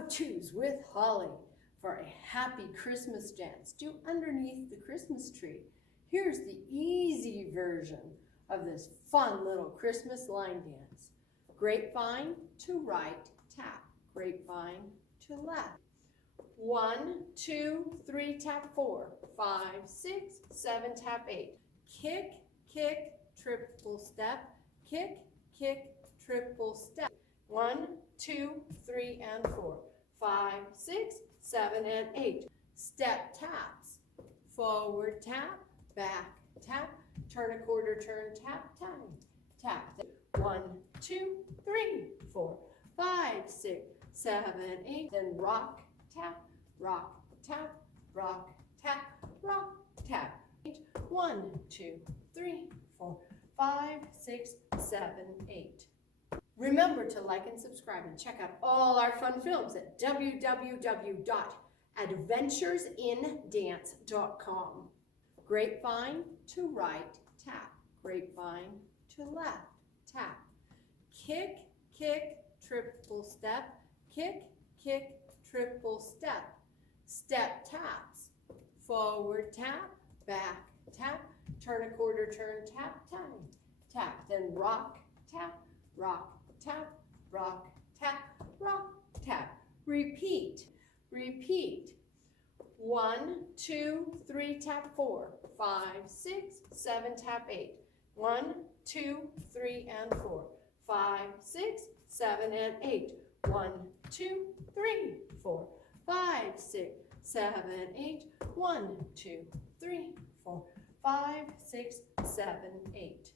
how-tos with Holly for a happy Christmas dance. Do underneath the Christmas tree. Here's the easy version of this fun little Christmas line dance. Grapevine to right, tap. Grapevine to left. 1, 2, 3, tap 4, 5, 6, 7, tap 8. Kick, kick, triple step, kick, kick, triple step. 1, 2, 3, and 4, 5, 6, 7, and 8. Step taps. Forward tap, back tap, turn a quarter turn, tap, tap. 1, 2, 3, 4, 5, 6, 7, 8. Then rock, tap, rock, tap, rock, tap, rock, tap. 1, 2, 3, 4, 5, 6, 7, 8. Remember to like and subscribe and check out all our fun films at www.adventuresindance.com. Grapevine to right, tap. Grapevine to left, tap. Kick, kick, triple step. Kick, kick, triple step. Step taps. Forward tap, back tap, turn a quarter turn, tap, tap. Then rock, tap, rock, tap, rock, tap, rock, tap. Repeat, repeat. 1, 2, 3, tap 4, 5, 6, 7, tap 8. 1, 2, 3, and 4, 5, 6, 7, and 8. 1, 2, 3, 4, 5, 6, 7, 8. 1, 2, 3, 4, 5, 6, 7, 8.